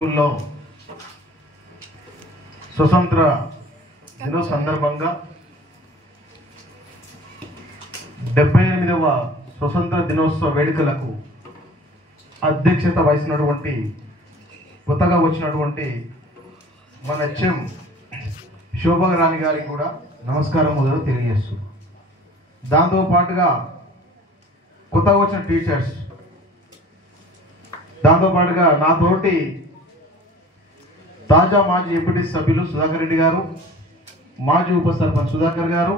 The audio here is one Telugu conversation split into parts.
స్కూల్లో స్వతంత్ర దినోత్సవ సందర్భంగా 78వ స్వతంత్ర దినోత్సవ వేడుకలకు అధ్యక్షత వహిస్తున్నటువంటి కొత్తగా వచ్చినటువంటి మన హెచ్ఎం శోభరాణి గారికి కూడా నమస్కారం మొదలు తెలియజేస్తూ, దాంతో పాటుగా కొత్తగా వచ్చిన టీచర్స్, దాంతో పాటుగా నాతోటి తాజా మాజీ ఎంపీటీసీ సభ్యులు సుధాకర్ రెడ్డి గారు, మాజీ ఉప సర్పంచ్ సుధాకర్ గారు,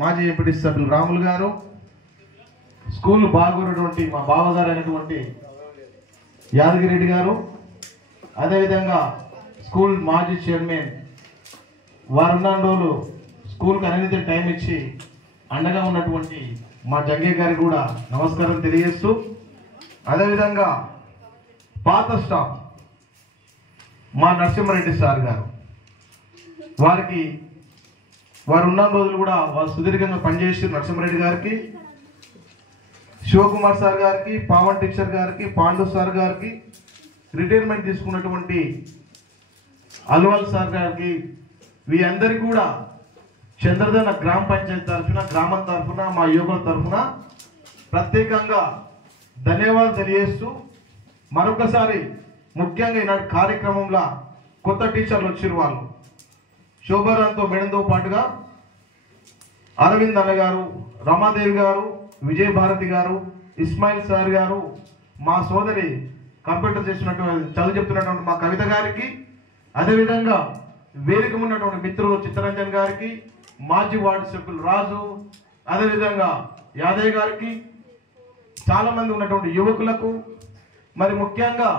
మాజీ ఎంపీటీసీ సభ్యులు రాములు గారు, స్కూల్ బాగున్నటువంటి మా బావగారు అయినటువంటి యాదగిరెడ్డి గారు, అదేవిధంగా స్కూల్ మాజీ చైర్మన్ వారున్న రోజులు స్కూల్కి అనిత టైం ఇచ్చి అండగా ఉన్నటువంటి మా జంగే గారికి కూడా నమస్కారం తెలియజేస్తూ, అదేవిధంగా పాత స్టాఫ్ మా నరసింహారెడ్డి సార్ గారు, వారు ఉన్న రోజులు కూడా వారు సుదీర్ఘంగా పనిచేసి నరసింహారెడ్డి గారికి, శివకుమార్ సార్ గారికి, పావన్ టీచర్ గారికి, పాండు సార్ గారికి, రిటైర్మెంట్ తీసుకున్నటువంటి అల్వాల్ సార్ గారికి, వీరందరికీ కూడా చంద్రధన గ్రామ పంచాయతీ తరఫున, గ్రామం తరఫున, మా యువకుల తరఫున ప్రత్యేకంగా ధన్యవాదాలు తెలియజేస్తూ, మరొకసారి ముఖ్యంగా ఈనాడు కార్యక్రమంలో కొత్త టీచర్లు వచ్చిన వాళ్ళు శోభారాంతో మేడంతో పాటుగా అరవింద్ అన్న గారు, రమాదేవి గారు, విజయభారతి గారు, ఇస్మాయిల్ సార్ గారు, మా సోదరి కంప్యూటర్ చేస్తున్నటువంటి చదువు చెప్తున్నటువంటి మా కవిత గారికి, అదేవిధంగా వేదిక ఉన్నటువంటి మిత్రులు చిత్తరంజన్ గారికి, మాజీ వార్డు సభ్యులు రాజు, అదేవిధంగా యాదయ్య గారికి, చాలామంది ఉన్నటువంటి యువకులకు, మరి ముఖ్యంగా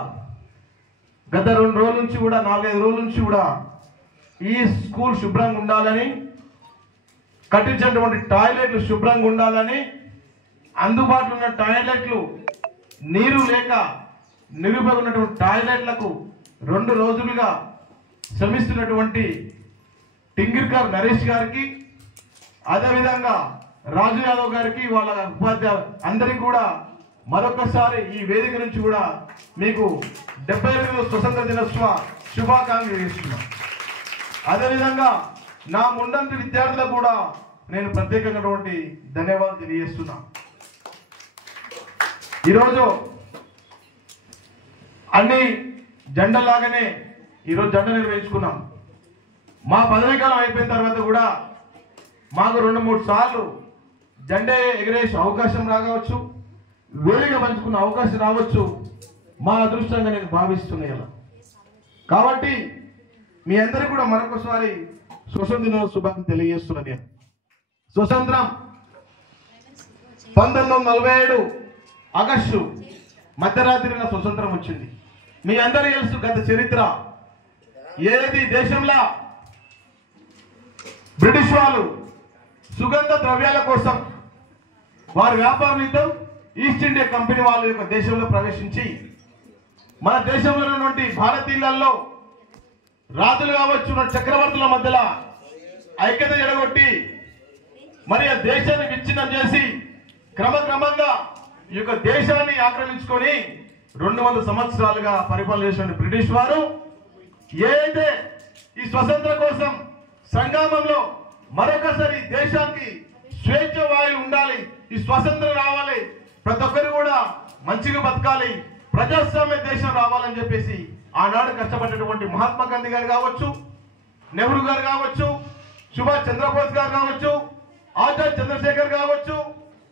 గత 2 రోజుల నుంచి కూడా 4-5 రోజుల నుంచి కూడా ఈ స్కూల్ శుభ్రంగా ఉండాలని, కట్టించినటువంటి టాయిలెట్లు శుభ్రంగా ఉండాలని, అందుబాటులో ఉన్న టాయిలెట్లు నీరు లేక నిరుపయోగ ఉన్నటువంటి టాయిలెట్లకు 2 రోజులుగా శ్రమిస్తున్నటువంటి టింగిర్కర్ నరేష్ గారికి, అదేవిధంగా రాజు యాదవ్ గారికి, వాళ్ళ ఉపాధ్యాయులు అందరికీ కూడా మరొకసారి ఈ వేదిక నుంచి కూడా మీకు 78వ స్వతంత్ర దినోత్సవ శుభాకాంక్షలు చేస్తున్నాం. అదేవిధంగా నా ముందంటి విద్యార్థులకు కూడా నేను ప్రత్యేకమైనటువంటి ధన్యవాదాలు తెలియజేస్తున్నా. ఈరోజు అన్ని జెండలాగానే ఈరోజు జెండా నిర్వహించుకున్నాం. మా పదవీ కాలం అయిపోయిన తర్వాత కూడా మాకు 2-3 సార్లు జెండా ఎగిరేసే అవకాశం రావచ్చు, వేరుగా పంచుకున్న అవకాశం రావచ్చు. మా అదృష్టంగా నేను భావిస్తున్నాను. కాబట్టి మీ అందరికీ కూడా మరొకసారి స్వతంత్ర దినోత్సవ శుభాకాంక్షలు తెలియజేస్తున్నాను. నేను స్వతంత్రం 1947 ఆగస్టు మధ్యరాత్రిన స్వతంత్రం వచ్చింది. మీ అందరూ తెలుసు గత చరిత్ర. ఏది దేశంలో బ్రిటిష్ వాళ్ళు సుగంధ ద్రవ్యాల కోసం వారి వ్యాపార నిమిత్తం ఈస్ట్ ఇండియా కంపెనీ వాళ్ళ యొక్క దేశంలో ప్రవేశించి మన దేశంలో ఉన్నటువంటి భారతీయులలో రాజులు కావచ్చు, చక్రవర్తుల మధ్యలో ఐక్యత ఎడగొట్టి మరి ఆ దేశాన్ని విచ్ఛిన్నం చేసి క్రమక్రమంగా ఈ యొక్క దేశాన్ని ఆక్రమించుకొని 200 సంవత్సరాలుగా పరిపాలన చేసిన బ్రిటిష్ వారు ఏదైతే ఈ స్వతంత్ర కోసం సంగ్రామంలో మరొకసారి దేశానికి స్వేచ్ఛ వాయువు ఉండాలి, ఈ స్వతంత్రం రావాలి, ప్రతి ఒక్కరు కూడా మంచిగా బతకాలి, ప్రజాస్వామ్య దేశం రావాలని చెప్పేసి ఆనాడు కష్టపడినటువంటి మహాత్మా గాంధీ గారు కావచ్చు, నెహ్రూ గారు కావచ్చు, సుభాష్ చంద్రబోస్ గారు కావచ్చు, ఆజాద్ చంద్రశేఖర్ కావచ్చు,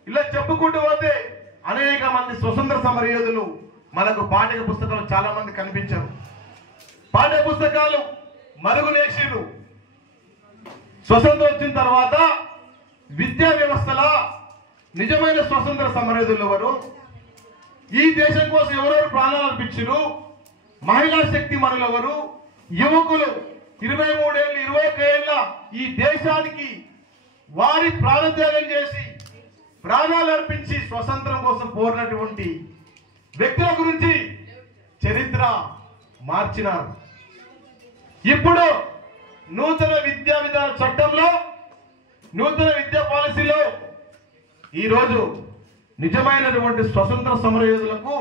ఇలా చెప్పుకుంటూ పోతే అనేక మంది స్వతంత్ర సమరయోధులు మనకు పాఠ్య పుస్తకాలు చాలా మంది కనిపించారు. పాఠ్య పుస్తకాలు మరుగునేసిరు. స్వతంత్రం వచ్చిన తర్వాత విద్యా వ్యవస్థలో నిజమైన స్వతంత్ర సమరయోధులు ఎవరు, ఈ దేశం కోసం ఎవరెవరు ప్రాణాలు అర్పించారు, మహిళా శక్తి మనులు ఎవరు, యువకులు 23 ఏళ్ళు 21 ఏళ్ళ ఈ దేశానికి వారి ప్రాణత్యాగం చేసి ప్రాణాలు అర్పించి స్వతంత్రం కోసం పోరినటువంటి వ్యక్తుల గురించి చరిత్ర మార్చినారు. ఇప్పుడు నూతన విద్యా విధాన చట్టంలో, నూతన విద్యా పాలసీలో ఈరోజు నిజమైనటువంటి స్వతంత్ర సమరయోధులకు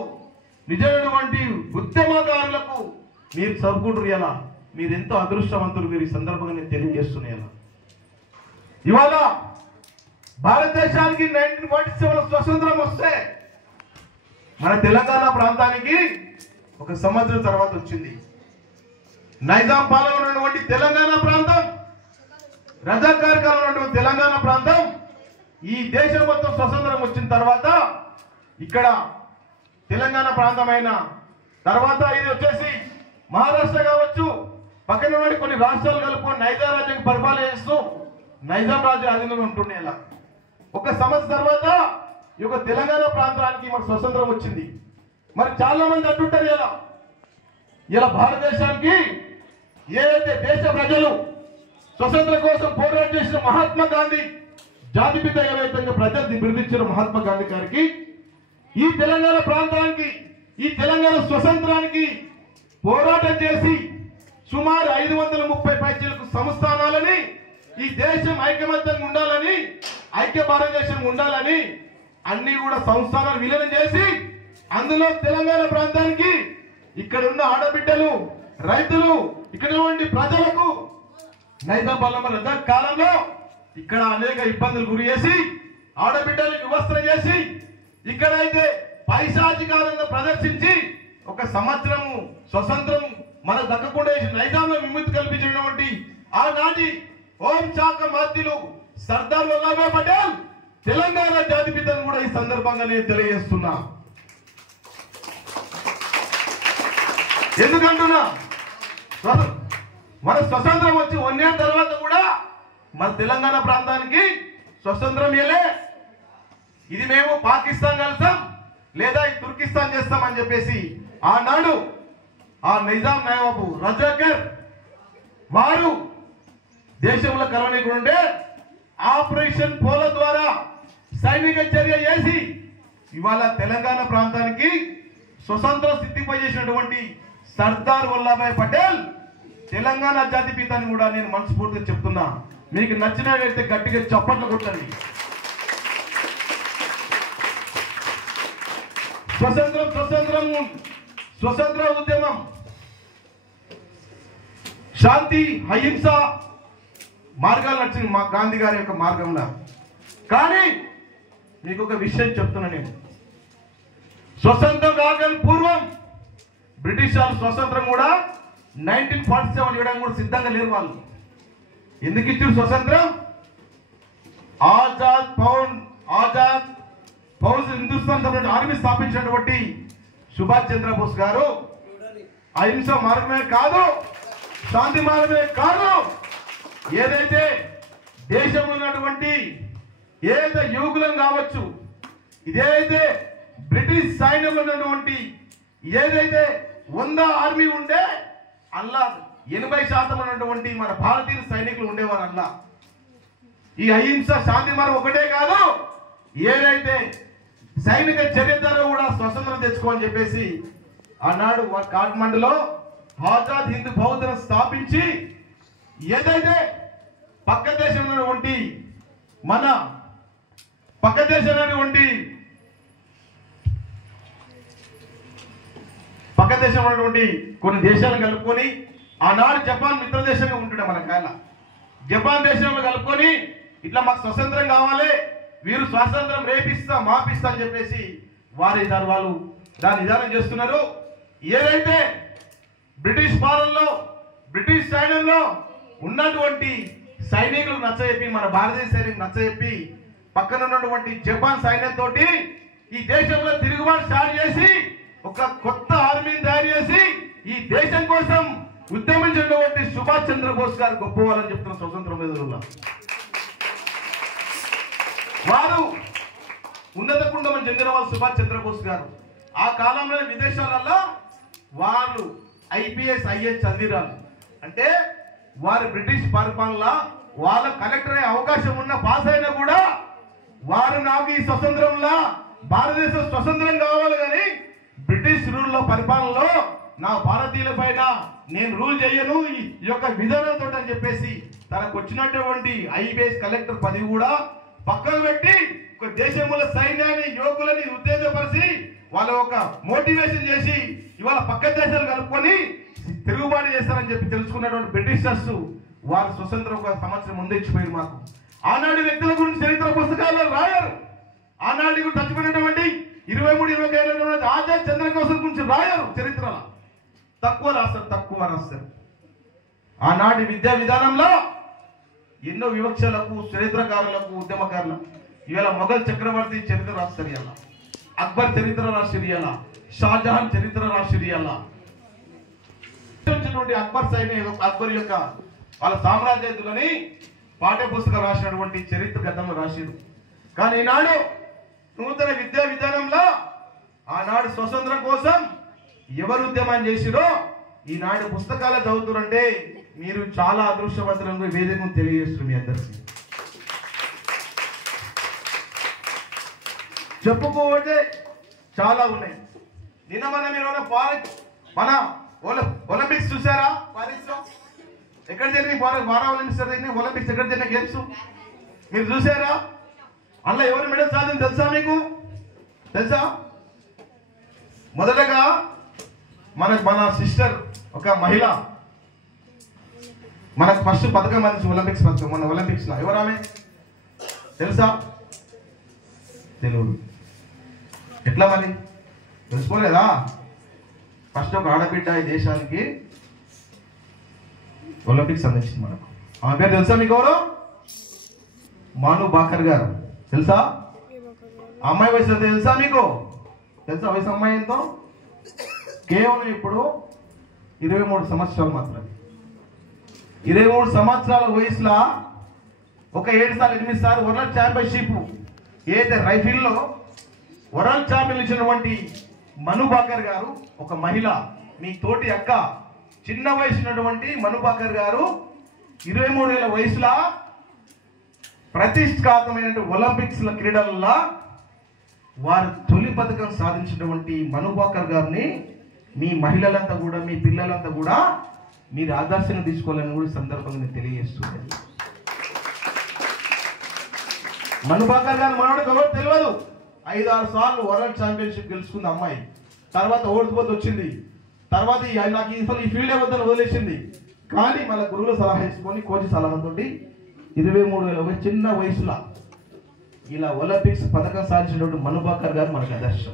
నిజమైనటువంటి ఉద్యమకారులకు మీరు చదువుకుంటారు ఎలా, మీరు ఎంతో అదృష్టవంతులు. మీరు ఈ సందర్భంగా నేను తెలియజేస్తున్నాను. ఇవాళ భారతదేశానికి 1947 స్వతంత్రం వస్తే మన తెలంగాణ ప్రాంతానికి 1 సంవత్సరం తర్వాత వచ్చింది. నైజాం పాలన ఉన్నటువంటి తెలంగాణ ప్రాంతం, రజాకార్ కాలం ఉన్నటువంటి తెలంగాణ ప్రాంతం ఈ దేశం మొత్తం స్వతంత్రం వచ్చిన తర్వాత ఇక్కడ తెలంగాణ ప్రాంతమైన తర్వాత ఇది వచ్చేసి మహారాష్ట్ర కావచ్చు, పక్కన ఉన్న కొన్ని రాష్ట్రాలు కలుపుకొని నైజాం రాజ్యం పరిపాలన చేస్తూ నైజాం రాజ్యం ఆధీనంలో ఉంటుండే. ఇలా 1 సంవత్సరం తర్వాత ఈ యొక్క తెలంగాణ ప్రాంతానికి మనకు స్వతంత్రం వచ్చింది. మరి చాలా మంది అంటుంటారు ఇలా భారతదేశానికి ఏదైతే దేశ ప్రజలు స్వతంత్రం కోసం పోరాటం చేసిన మహాత్మా గాంధీ జాతిపిత ఏవైతే ప్రజల్ని బిరుదించిన మహాత్మా గాంధీ గారికి ఈ తెలంగాణ ప్రాంతానికి ఈ తెలంగాణ స్వతంత్రానికి పోరాటం చేసి సుమారు 530 పైచీలకు సంస్థానాలని ఈ దేశం ఐకమత్యంగా ఉండాలని, ఐక్య భారతదేశం ఉండాలని అన్ని కూడా సంస్థానాలు విలీనం చేసి అందులో తెలంగాణ ప్రాంతానికి ఇక్కడ ఉన్న ఆడబిడ్డలు, రైతులు, ఇక్కడ ఉన్నటువంటి ప్రజలకు నైజాం పాలన కాలంలో ఇక్కడ అనేక ఇబ్బందులు గురి చేసి ఆడబిడ్డలు వివస్త్ర చేసి ఇక్కడైతే పైశాచికారంగా ప్రదర్శించి 1 సంవత్సరము స్వతంత్రం మనకు దక్కకుండా నైజాంలో విముక్తి కల్పించినటువంటి ఆనాటి హోం శాఖ మంత్రులు సర్దార్ వల్లభాయ్ పటేల్ తెలంగాణ జాతిపితను కూడా ఈ సందర్భంగా నేను తెలియజేస్తున్నా. ఎందుకంటున్నా, మన స్వతంత్రం వచ్చి 1 year తర్వాత కూడా మన తెలంగాణ ప్రాంతానికి స్వతంత్రం ఇవ్వలే. ఇది మేము పాకిస్తాన్ కలుస్తాం లేదా ఈ తుర్కిస్తాన్ చేస్తామని చెప్పేసి ఆనాడు ఆ నిజాం నవాబు రజాకర్ వారు దేశంలో కలవనీకుంటే ఆపరేషన్ పోలో ద్వారా సైనిక చర్య చేసి ఇవాళ తెలంగాణ ప్రాంతానికి స్వతంత్రం సిద్ధింపజేసినటువంటి సర్దార్ వల్లభాయ్ పటేల్ తెలంగాణ జాతిపితాన్ని కూడా నేను మనస్ఫూర్తిగా చెప్తున్నా. మీకు నచ్చినట్లయితే గట్టిగా చప్పట్లు కొట్టండి. స్వతంత్ర ఉద్యమం శాంతి అహింస మార్గాలు నచ్చింది మా గాంధీ గారి యొక్క మార్గంలో. కానీ మీకు ఒక విషయం చెప్తున్నా, నేను స్వతంత్రం కాగానే పూర్వం బ్రిటిష్ వాళ్ళు స్వతంత్రం కూడా 1947 ఇవ్వడానికి కూడా సిద్ధంగా లేరు. వాళ్ళు ఎందుకు ఇచ్చారు స్వతంత్రం? ఆజాద్ ఫౌజ్ హిందుస్థాన్ ఆర్మీ స్థాపించినటువంటి సుభాష్ చంద్రబోస్ గారు అహింస మార్గమే కాదు, శాంతి మార్గమే కాదు, ఏదైతే దేశంలో ఉన్నటువంటి ఏదైతే యువకులను కావచ్చు, ఇదేదైతే బ్రిటిష్ సైన్యంలో ఉన్నటువంటి ఏదైతే 100 ఆర్మీ ఉండే అల్లా 80% ఉన్నటువంటి మన భారతీయ సైనికులు ఉండేవారు. అల్లా ఈ అహింస శాంతి మార్గం ఒకటే కాదు, ఏదైతే సైనిక చర్య ద్వారా కూడా స్వతంత్రం తెచ్చుకోమని చెప్పేసి ఆనాడు కాఠ్మండులో ఆజాద్ హింద్ ఫౌజ్ను స్థాపించి ఏదైతే పక్క దేశంలో ఉన్నటువంటి కొన్ని దేశాలు కలుపుకొని ఆనాడు జపాన్ మిత్ర దేశంగా ఉంటుండే మన కాల జపాన్ దేశంలో కలుపుకొని ఇట్లా మాకు స్వతంత్రం కావాలి, వీరు స్వాతంత్రం రేపిస్తా మాపిస్తా అని చెప్పేసి వాళ్ళు దాన్ని విధానం చేస్తున్నారు. ఏదైతే బ్రిటిష్ పాలనలో బ్రిటిష్ సైన్యంలో ఉన్నటువంటి సైనికులు నచ్చజెప్పి మన భారతీయ సైనికులు నచ్చజెప్పి పక్కన ఉన్నటువంటి జపాన్ సైన్యంతో ఈ దేశంలో తిరుగుబాటు స్టార్ట్ చేసి ఒక కొత్త ఆర్మీని తయారు చేసి ఈ దేశం కోసం ఉద్యమించినటువంటి సుభాష్ చంద్రబోస్ గారు గొప్పవాళ్ళని చెప్తున్న స్వతంత్రం మీద వారు ఉన్నత కుండమని చెందిన వాళ్ళు సుభాష్ చంద్రబోస్ గారు. ఆ కాలంలో విదేశాలలో వాళ్ళు IPS IAS చదివిరాలు, అంటే వారు బ్రిటిష్ పరిపాలన వాళ్ళ కలెక్టర్ అయ్యే అవకాశం ఉన్న పాస్ అయినా కూడా వారు నాకు ఈ స్వతంత్రంలో భారతదేశం స్వతంత్రం కావాలి కానీ బ్రిటిష్ రూల్లో పరిపాలనలో నా భారతీయుల పైన నేను రూల్ చేయను ఈ యొక్క విధానంతో అని చెప్పేసి తనకు వచ్చినటువంటి IPS కలెక్టర్ పదవి కూడా పక్కన పెట్టి ఒక దేశంలో సైన్యాన్ని యువకులని ఉత్తేజపరిచి వాళ్ళ ఒక మోటివేషన్ చేసి ఇవాళ పక్క దేశాలు కలుపుకొని తిరుగుబాటు చేస్తారని చెప్పి తెలుసుకున్నటువంటి బ్రిటిషర్స్ వారు స్వతంత్రం ఒక సంవత్సరం ముందే ఇచ్చిపోయారు మాకు. ఆనాటి వ్యక్తుల గురించి చరిత్ర పుస్తకాల్లో రాయారు. ఆనాటి చచ్చిపోయినటువంటి 23-25 ఆచార్య చంద్రకోసం గురించి రాయారు. చరిత్రలో తక్కువ రాస్తారు. ఆనాటి విద్యా విధానంలో ఎన్నో వివక్షలకు, చరిత్రకారులకు, ఉద్యమకారులకు ఇవాళ మొఘల్ చక్రవర్తి చరిత్ర రాస్తారు, ఇలా అక్బర్ చరిత్ర రాసిరు, ఇలా షాజహాన్ చరిత్ర రాసిరు, ఇలా అక్బర్ సైన్యం అక్బర్ యొక్క వాళ్ళ సామ్రాజ్యాన్ని పాఠ్య పుస్తకం రాసినటువంటి చరిత్ర గతంలో రాసిరు. కానీ ఈనాడు నూతన విద్యా విధానంలో ఆనాడు స్వతంత్రం కోసం ఎవరు ఉద్యమం చేసిరో ఈనాడు పుస్తకాలు చదువుతారంటే మీరు చాలా అదృష్టవంతులను వేదికను తెలియజేస్తున్నారు. మీ అందరికీ చెప్పుకోవటే చాలా ఉన్నాయి. నిన్న మన ఒలింపిక్స్ చూసారా? పారిస్ లో ఎక్కడ జరిగిన పారా ఒలింపిక్స్ జరిగినాయి. ఒలింపిక్స్ ఎక్కడ జరిగిన గేమ్స్ మీరు చూసారా? అందులో ఎవరు మెడల్ సాధించి తెలుసా? మీకు తెలుసా? మొదటగా మన సిస్టర్ ఒక మహిళ మనకు ఫస్ట్ పథకం అందించి ఒలింపిక్స్ పథకం మన ఒలింపిక్స్ లో ఎవరు ఆమె తెలుసా? తెలుగు ఎట్లా మరి తెలుసుకోలేదా? ఫస్ట్ ఒక ఆడబిడ్డ ఈ దేశానికి ఒలింపిక్స్ అందించింది మనకు. ఆమె పేరు తెలుసా మీకు? ఎవరు? మాను బాకర్ గారు. తెలుసా? అమ్మాయి వయసు తెలుసా మీకు? తెలుసా వయసు అమ్మాయి ఎంతో? కేవలం ఇప్పుడు 23 సంవత్సరాలు మాత్రమే. 23 సంవత్సరాల వయసులో ఒక 7 సార్లు 8 సార్లు వరల్డ్ ఛాంపియన్షిప్ ఏదైతే రైఫిల్లో వరల్డ్ ఛాంపియన్ ఇచ్చినటువంటి మను బాకర్ గారు ఒక మహిళ, మీ తోటి అక్క, చిన్న వయసు ఉన్నటువంటి మను బాకర్ గారు 23 ఏళ్ల వయసులో ప్రతిష్టాత్మకమైన ఒలింపిక్స్ క్రీడలలో వారు తొలి పథకం సాధించినటువంటి మను బాకర్ గారిని మీ మహిళలంతా కూడా, మీ పిల్లలంతా కూడా మీరు ఆదర్శంగా తీసుకోవాలని కూడా సందర్భంగా నేను తెలియజేస్తున్నాను. మను బాకర్ గారు మనోడికి ఎవరు తెలియదు. 5-6 సార్లు వరల్డ్ ఛాంపియన్షిప్ గెలుచుకుంది అమ్మాయి. తర్వాత ఓడిపోతే వచ్చింది. తర్వాత నాకు ఈ ఫీల్డే వద్దని వదిలేసింది. కానీ మళ్ళీ గురువుల సలహా తీసుకొని, కోచ్ సలహాతో 23 ఏళ్ళ చిన్న వయసులో ఇలా ఒలింపిక్స్ పథకం సాధించినటువంటి మను బాకర్ గారు మనకు ఆదర్శం.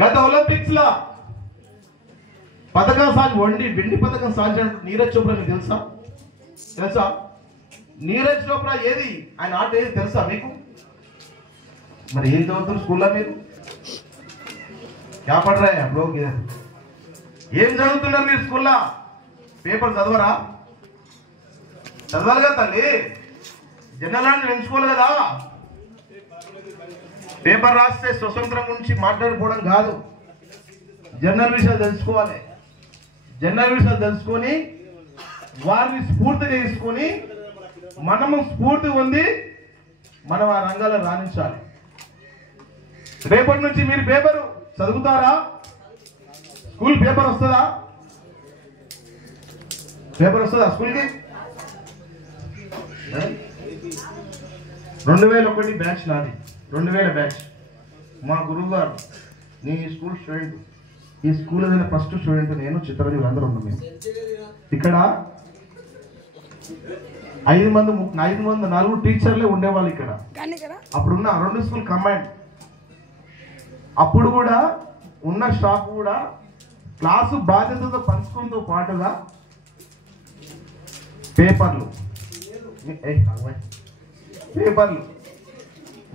గత ఒలింపిక్స్ లో పథకం వెండి పథకం సాధించిన నీరజ్ చోప్రా మీకు తెలుసా? నీరజ్ చోప్రా ఏది ఆయన ఆట ఏది తెలుసా మీకు? మరి ఏం చదువుతున్నారు స్కూల్లో మీరు? పడరా ఏం చదువుతున్నారు మీరు స్కూల్లో? పేపర్ చదవరా? చదవాలి కదా తల్లి, జనరల్ ఎంచుకోవాలి కదా. పేపర్ రాస్తే స్వతంత్రం గురించి మాట్లాడుకోవడం కాదు, జనరల్ విషయాలు తెలుసుకోవాలి. జనరల్ విషయాలు తెలుసుకొని వారిని స్ఫూర్తి చేసుకొని మనము స్ఫూర్తి పొంది మనం ఆ రంగాల్లో రాణించాలి. రేపటి నుంచి మీరు పేపర్ చదువుతారా? స్కూల్ పేపర్ వస్తుందా? స్కూల్కి 2001 బ్యాచ్ నాది, 2000 బ్యాచ్. మా గురువు గారు నీ స్కూల్ స్టూడెంట్, ఈ స్కూల్ ఏదైనా ఫస్ట్ స్టూడెంట్ నేను, చిత్రజీవులు అందరూ ఉన్నాం. మేము ఇక్కడ 4 టీచర్లే ఉండేవాళ్ళు ఇక్కడ. అప్పుడున్న 2 స్కూల్ కంబైండ్. అప్పుడు కూడా ఉన్న స్టాఫ్ కూడా క్లాసు బాధ్యతతో పంచుకుంటూ పాటుగా పేపర్లు,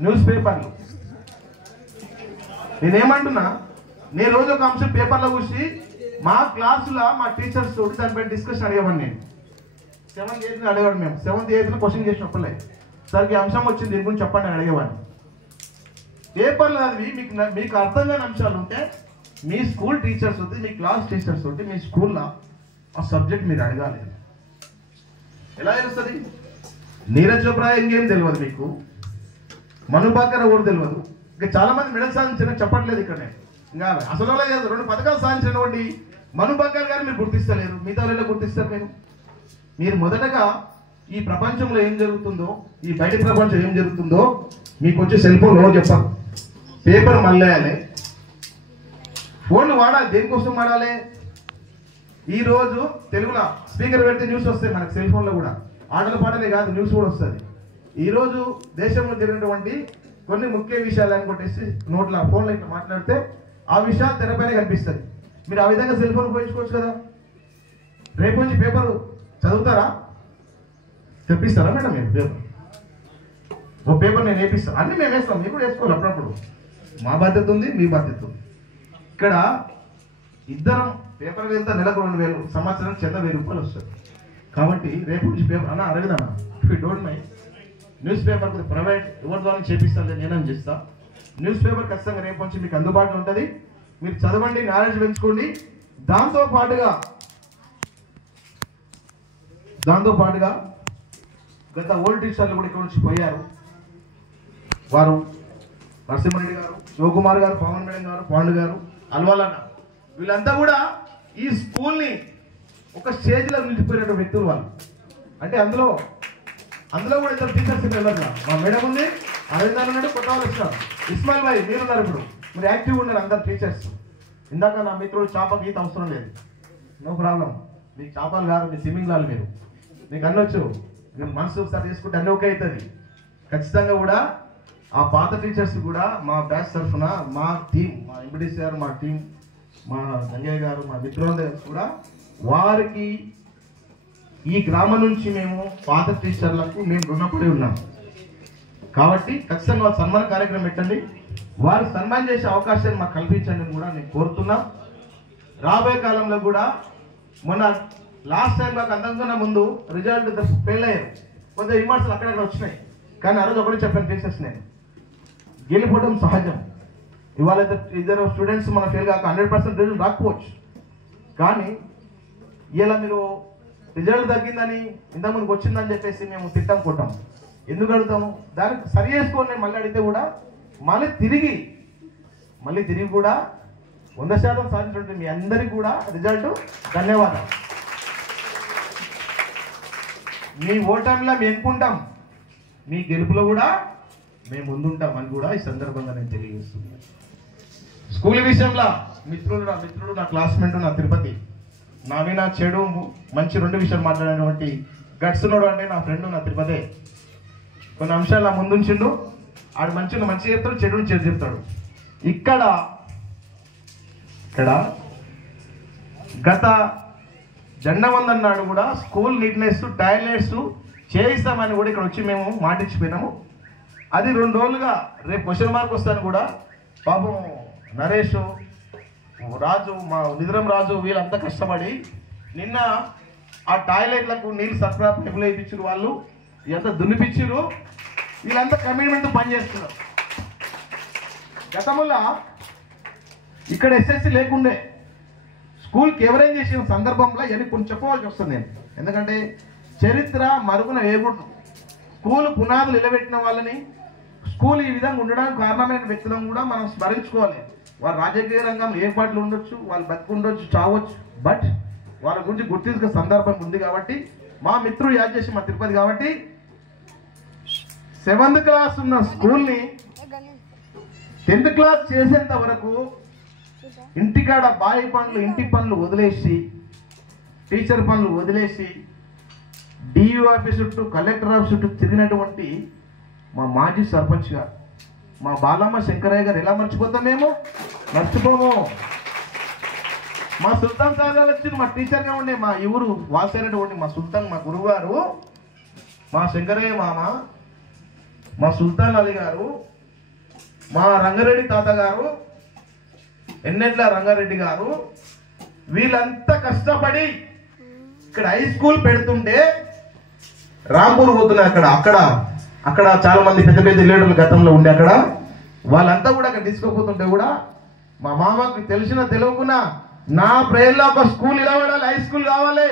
న్యూస్ పేపర్లు. నేనేమంటున్నా, నేను రోజు ఒక అంశం పేపర్లో కూర్చి మా క్లాసులో మా టీచర్స్ తోటి దానిపై డిస్కషన్ అడిగేవాడిని. నేను 7th 8th అడిగేవాడు. మేము 7th 8th క్వశ్చన్ చేసినప్పుడే సార్ ఈ అంశం వచ్చింది దీని గురించి చెప్పండి అని అడిగేవాడిని. పేపర్లు చదివి మీకు అర్థం కాని అంశాలు ఉంటే మీ స్కూల్ టీచర్స్ తోటి, మీ క్లాస్ టీచర్స్ తోటి మీ స్కూల్లో ఆ సబ్జెక్ట్ మీరు అడగాలి. ఎలా తెలుస్తుంది? నీరజ్ చోప్రా ఇంకేం తెలియదు మీకు, మను బాకర్ ఎవరు తెలియదు. ఇంకా చాలా మంది మెడల్ సాధించిన చెప్పట్లేదు ఇక్కడ. నేను ఇంకా అసలు 2 పథకాలు సాధించినటువంటి మను బాకర్ గారు మీరు గుర్తిస్తలేరు. మిగతా వాళ్ళు గుర్తిస్తారు? మీరు మొదటగా ఈ ప్రపంచంలో ఏం జరుగుతుందో, ఈ బయట ప్రపంచం ఏం జరుగుతుందో మీకు వచ్చే సెల్ ఫోన్లో చెప్పాలి. పేపర్ మళ్ళేయాలి, ఫోన్లు వాడాలి. దేనికోసం వాడాలి? ఈ రోజు తెలుగులో స్పీకర్ పెడితే న్యూస్ వస్తాయి మనకు సెల్ ఫోన్లో కూడా, ఆటలు పాటలే కాదు న్యూస్ కూడా వస్తుంది. ఈరోజు దేశంలో జరిగినటువంటి కొన్ని ముఖ్య విషయాలు అని కొట్టేసి నోట్లో ఫోన్లో ఇట్లా మాట్లాడితే ఆ విషయాలు తెరపైన కనిపిస్తాయి. మీరు ఆ విధంగా సెల్ ఫోన్ ఉపయోగించుకోవచ్చు కదా. రేపు నుంచి పేపర్ చదువుతారా? తెప్పిస్తారా మేడం మీరు పేపర్? ఓ పేపర్ నేను వేపిస్తాను, అన్నీ మేము వేస్తాం, మీరు కూడా వేసుకోవాలి అప్పుడప్పుడు. మా బాధ్యత ఉంది, మీ బాధ్యత ఉంది. ఇక్కడ ఇద్దరం పేపర్ వెళ్తే నెలకు 2000, సంవత్సరం చెత్త 1000 రూపాయలు వస్తుంది. కాబట్టి రేపు నుంచి పేపర్ అన్న అడగదన్నా, if you don't mind newspaper private ఎవరి ద్వారా చేపిస్తాను, నేనని చేస్తా. న్యూస్ పేపర్ ఖచ్చితంగా రేపు నుంచి మీకు అందుబాటులో ఉంటుంది. మీరు చదవండి, నాలెడ్జ్ పెంచుకోండి. దాంతో పాటుగా గత ఓల్డ్ టీచర్లు కూడా ఇక్కడ నుంచి పోయారు. వారు నరసింహారెడ్డి గారు, శివకుమార్ గారు, పవన్ మేడం గారు, పాండు గారు, అల్వాలన్న, వీళ్ళంతా కూడా ఈ స్కూల్ని ఒక స్టేజ్లో నిలిచిపోయిన వ్యక్తులు వాళ్ళు. అంటే అందులో కూడా ఇద్దరు టీచర్స్ వెళ్ళారు. మా మేడం ఉంది, అరవిందాలు ఉన్నాడు, కొత్త వాళ్ళు వచ్చినారు. ఇస్మాయిల్ భాయ్ మీరున్నారు, ఇప్పుడు మీరు యాక్టివ్గా ఉన్నారు అందరు టీచర్స్. ఇందాక నా మిత్రుడు చేప గీత అవసరం లేదు, నో ప్రాబ్లం. మీకు చేపలు కాదు, మీ స్విమ్మింగ్ కాదు, మీకు అన్నొచ్చు. మీరు మనసు ఒకసారి చేసుకుంటే అన్నీ ఓకే అవుతుంది. ఖచ్చితంగా కూడా ఆ పాత టీచర్స్ కూడా మా బ్యాచ్ తరఫున మా టీం, మా ఎంపీడీసీ గారు, మా టీం, మా గంగయ్య గారు, మా మిత్రులందరూ కూడా వారికి ఈ గ్రామం నుంచి మేము పాత టీచర్లకు మేము రుణపడి ఉన్నాం. కాబట్టి ఖచ్చితంగా వారు సన్మాన కార్యక్రమం పెట్టండి, వారు సన్మానం చేసే అవకాశాన్ని మాకు కల్పించండి అని కూడా నేను కోరుతున్నాం. రాబోయే కాలంలో కూడా మొన్న లాస్ట్ టైం మాకు అంతకన్నా ముందు రిజల్ట్ ఫెయిల్ అయ్యారు, కొంత విమర్శలు అక్కడక్కడ వచ్చినాయి. కానీ ఆ రోజు ఒకటి చెప్పాను టీచర్స్, నేను గెలిపోవడం సహజం. ఇవాళ ఇద్దరు స్టూడెంట్స్ మన ఫెయిల్ కాక 100% రిజల్ట్ రాకపోవచ్చు. కానీ ఇలా మీరు రిజల్ట్ తగ్గిందని ఇంతకుముందుకు వచ్చిందని చెప్పేసి మేము తిట్టాం కొట్టాం. ఎందుకు అడుగుతాము? దానికి సరి చేసుకొని నేను మళ్ళీ అడిగితే కూడా మళ్ళీ తిరిగి కూడా 100% సాధించినట్టు మీ అందరికీ కూడా రిజల్ట్ ధన్యవాదాలు. మీ ఓటమిలో మేము ఎన్నుకుంటాం, మీ గెలుపులో కూడా మేము ముందుంటామని కూడా ఈ సందర్భంగా నేను తెలియజేస్తున్నాను. స్కూల్ విషయంలో మిత్రుడు నా క్లాస్మేట్, నా తిరుపతి, నా మీద చెడు మంచి 2 విషయాలు మాట్లాడినటువంటి గట్స్ ఉన్నాడు అంటే నా ఫ్రెండ్, నా తిరుపతి. కొన్ని అంశాలు నా ముందుంచిండు. ఆడు మంచి చెప్తాడు, చెడుని చెడు చెప్తాడు. ఇక్కడ గత జెండా వందన నాడు కూడా స్కూల్ నీట్నెస్, టాయిలెట్స్ చేయిస్తామని కూడా ఇక్కడ వచ్చి మేము మాటిచ్చిపోయినాము. అది 2 రోజులుగా రేపు క్వశ్చన్ మార్క్ వస్తాను కూడా పాపం నరేష్, రాజు, మా నిద్రం రాజు వీళ్ళంతా కష్టపడి నిన్న ఆ టాయిలెట్లకు నీళ్ళు సరఫరా పైపులు వేయించారు, వాళ్ళు ఎంత దున్నిపించారు, వీళ్ళంతా కమిట్మెంట్ పనిచేస్తున్నారు. గతంలో ఇక్కడ ఎస్ఎస్సి లేకుండే స్కూల్కి ఎవరేం చేసిన సందర్భంలో ఇవన్నీ కొన్ని చెప్పవలసి వస్తుంది నేను. ఎందుకంటే చరిత్ర మరుగున వేయకూడదు. స్కూల్ పునాదులు నిలబెట్టిన వాళ్ళని, స్కూల్ ఈ విధంగా ఉండడానికి కారణమైన వ్యక్తులను కూడా మనం స్మరించుకోవాలి. వారు రాజకీయ రంగంలో ఏ పాటలు ఉండొచ్చు, వాళ్ళు బతుకుండొచ్చు, చావచ్చు, బట్ వాళ్ళ గురించి గుర్తించుకునే సందర్భం ఉంది. కాబట్టి మా మిత్రుడు యాద్ చేసి మా తిరుపతి కాబట్టి 7th క్లాస్ ఉన్న స్కూల్ని 10th క్లాస్ చేసేంత వరకు ఇంటికాడ ఇంటి పనులు వదిలేసి, టీచర్ పనులు వదిలేసి, డిఈఓ ఆఫీస్ చుట్టూ, కలెక్టర్ ఆఫీస్ చుట్టూ తిరిగినటువంటి మా మాజీ సర్పంచ్ గారు, మా బాలమ్మ శంకరయ్య గారు ఎలా మర్చిపోతామేమో? మర్చిపోము. మా సుల్తాన్ సాగర్ వచ్చి మా టీచర్గా ఉండే మా ఊరు వాసేనటువంటి మా సుల్తాన్, మా గురువు గారు, మా శంకరయ్య మామ, మా సుల్తాన్ అలీ గారు, మా రంగారెడ్డి తాత గారు, ఎన్నెట్ల రంగారెడ్డి గారు, వీళ్ళంతా కష్టపడి ఇక్కడ హై స్కూల్ పెడుతుంటే రాంపూర్ పోతున్నారు. అక్కడ చాలా మంది పెద్ద లీడర్లు గతంలో ఉండే అక్కడ వాళ్ళంతా కూడా అక్కడ తీసుకోపోతుంటే కూడా మా మామకు తెలియకున్నా నా ప్రేయర్లో ఒక స్కూల్ నిలబడాలి, హై స్కూల్ కావాలి,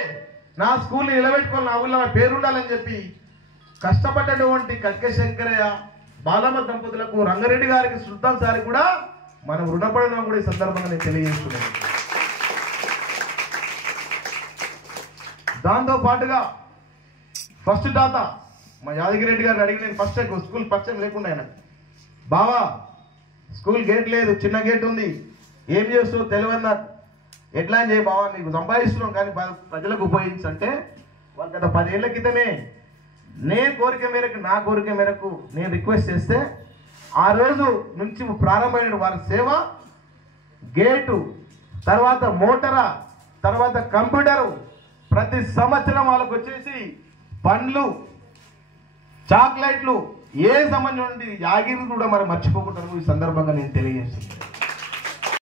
నా స్కూల్ని నిలబెట్టుకోవాలి, నా ఊళ్ళో పేరు ఉండాలని చెప్పి కష్టపడ్డటువంటి కట్కే శంకరయ్య, బాలమ్మ దంపతులకు, రంగారెడ్డి గారికి, సుల్తాన్ సార్ కూడా మనం రుణపడడం కూడా ఈ సందర్భంగా నేను తెలియజేస్తున్నాను. దాంతో పాటుగా ఫస్ట్ తాత మా యాదగిరెడ్డి గారిని అడిగి నేను ఫస్ట్ స్కూల్ పరిచయం లేకుండా ఆయన, బావా స్కూల్ గేట్ లేదు, చిన్న గేట్ ఉంది, ఏం చేస్తావు తెలియదు నాకు, ఎట్లా అని చెప్పి బావా నీకు సంపాదిస్తున్నాం కానీ ప్రజలకు ఉపయోగించంటే వాళ్ళు గత 10 ఏళ్ల క్రితమే నేను కోరిక మేరకు నా కోరిక మేరకు నేను రిక్వెస్ట్ చేస్తే ఆ రోజు నుంచి ప్రారంభమైన వారి సేవ గేటు, తర్వాత మోటరా, తర్వాత కంప్యూటరు, ప్రతి సంవత్సరం వాళ్ళకు వచ్చేసి పండ్లు, చాక్లెట్లు, ఏ సంబంధం నుండి యాగిరి కూడా మనం మర్చిపోకుండా ఈ సందర్భంగా నేను తెలియజేస్తున్నాను.